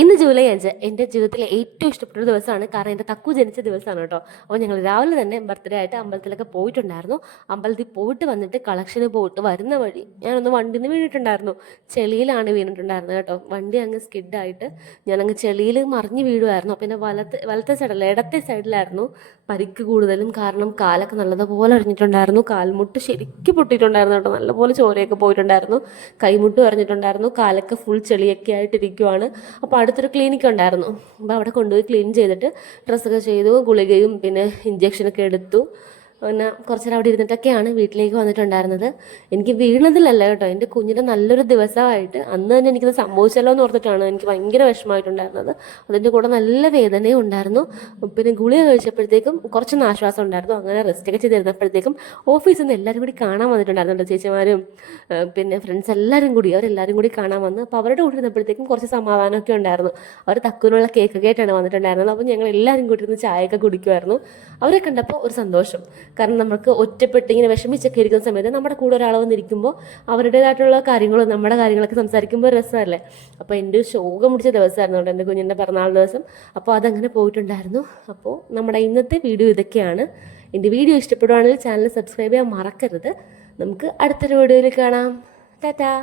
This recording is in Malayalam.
ഇന്ന് ജൂലൈ 5 എൻ്റെ ജീവിതത്തിലെ ഏറ്റവും ഇഷ്ടപ്പെട്ട ഒരു ദിവസമാണ്. കാരണം എൻ്റെ തക്കു ജനിച്ച ദിവസമാണ് കേട്ടോ. അപ്പോൾ ഞങ്ങൾ രാവിലെ തന്നെ ബർത്ത്ഡേ ആയിട്ട് അമ്പലത്തിലൊക്കെ പോയിട്ടുണ്ടായിരുന്നു. അമ്പലത്തിൽ പോയിട്ട് വന്നിട്ട് കളക്ഷന് പോയിട്ട് വരുന്ന വഴി ഞാനൊന്ന് വണ്ടിയിൽ നിന്ന് വീണിട്ടുണ്ടായിരുന്നു. ചെളിയിലാണ് വീണിട്ടുണ്ടായിരുന്നത് കേട്ടോ. വണ്ടി അങ്ങ് സ്കിഡായിട്ട് ഞാനങ്ങ് ചെളിയിൽ മറിഞ്ഞ് വീഴുമായിരുന്നു. പിന്നെ വലത്തെ സൈഡല്ല, ഇടത്തെ സൈഡിലായിരുന്നു പരിക്ക് കൂടുതലും. കാരണം കാലൊക്കെ നല്ലതുപോലെ അറിഞ്ഞിട്ടുണ്ടായിരുന്നു. കാൽമുട്ട് ശരിക്കും പൊട്ടിയിട്ടുണ്ടായിരുന്നു കേട്ടോ. നല്ലപോലെ ചോരയൊക്കെ പോയിട്ടുണ്ടായിരുന്നു. കൈമുട്ട് അറിഞ്ഞിട്ടുണ്ടായിരുന്നു. കാലൊക്കെ ഫുൾ ചെളിയൊക്കെ ആയിട്ടിരിക്കുവാണ്. അപ്പോൾ അടുത്തൊരു ക്ലിനിക്ക് ഉണ്ടായിരുന്നു. അപ്പോൾ അവിടെ കൊണ്ടുപോയി ക്ലീൻ ചെയ്തിട്ട് ഡ്രസ്സൊക്കെ ചെയ്തു, ഗുളികയും പിന്നെ ഇഞ്ചക്ഷനൊക്കെ എടുത്തു. പിന്നെ കുറച്ച് നേരം അവിടെ ഇരുന്നിട്ടൊക്കെയാണ് വീട്ടിലേക്ക് വന്നിട്ടുണ്ടായിരുന്നത്. എനിക്ക് വീണതിലല്ല കേട്ടോ, എൻ്റെ കുഞ്ഞിൻ്റെ നല്ലൊരു ദിവസമായിട്ട് അന്ന് തന്നെ എനിക്കത് സംഭവിച്ചല്ലോ എന്ന് ഓർത്തിട്ടാണ് എനിക്ക് ഭയങ്കര വിഷമമായിട്ടുണ്ടായിരുന്നത്. അതിൻ്റെ കൂടെ നല്ല വേദനയും ഉണ്ടായിരുന്നു. പിന്നെ ഗുളിക കഴിച്ചപ്പോഴത്തേക്കും കുറച്ചൊന്ന് ആശ്വാസം ഉണ്ടായിരുന്നു. അങ്ങനെ റെസ്റ്റൊക്കെ ചെയ്തിരുന്നപ്പോഴത്തേക്കും ഓഫീസിൽ നിന്ന് എല്ലാവരും കൂടി കാണാൻ വന്നിട്ടുണ്ടായിരുന്നു. ചേച്ചിമാരും പിന്നെ ഫ്രണ്ട്സ് എല്ലാവരും കൂടി, അവരെല്ലാവരും കൂടി കാണാൻ വന്ന്. അപ്പോൾ അവരുടെ കൂടെ ഇരുന്നപ്പോഴത്തേക്കും കുറച്ച് സമാധാനമൊക്കെ ഉണ്ടായിരുന്നു. അവർ തക്കുനുള്ള കേക്കൊക്കെ ആയിട്ടാണ് വന്നിട്ടുണ്ടായിരുന്നത്. അപ്പോൾ ഞങ്ങൾ എല്ലാവരും കൂടി ഇരുന്ന് ചായയൊക്കെ കുടിക്കുമായിരുന്നു. അവരെ കണ്ടപ്പോൾ ഒരു സന്തോഷം. കാരണം നമുക്ക് ഒറ്റപ്പെട്ട് ഇങ്ങനെ വിഷമിച്ചൊക്കെ ഇരിക്കുന്ന സമയത്ത് നമ്മുടെ കൂടെ ഒരാൾ വന്നിരിക്കുമ്പോൾ അവരുടേതായിട്ടുള്ള കാര്യങ്ങളും നമ്മുടെ കാര്യങ്ങളൊക്കെ സംസാരിക്കുമ്പോൾ രസമല്ലേ. അപ്പോൾ എൻ്റെ ഒരു ശോകം പിടിച്ച ദിവസമായിരുന്നു കേട്ടോ, എൻ്റെ കുഞ്ഞിൻ്റെ പിറന്നാൾ ദിവസം. അപ്പോൾ അതങ്ങനെ പോയിട്ടുണ്ടായിരുന്നു. അപ്പോൾ നമ്മുടെ ഇന്നത്തെ വീഡിയോ ഇതൊക്കെയാണ്. എൻ്റെ വീഡിയോ ഇഷ്ടപ്പെടുവാണെങ്കിൽ ചാനൽ സബ്സ്ക്രൈബ് ചെയ്യാൻ മറക്കരുത്. നമുക്ക് അടുത്തൊരു വീഡിയോയിൽ കാണാം. ടാറ്റാ.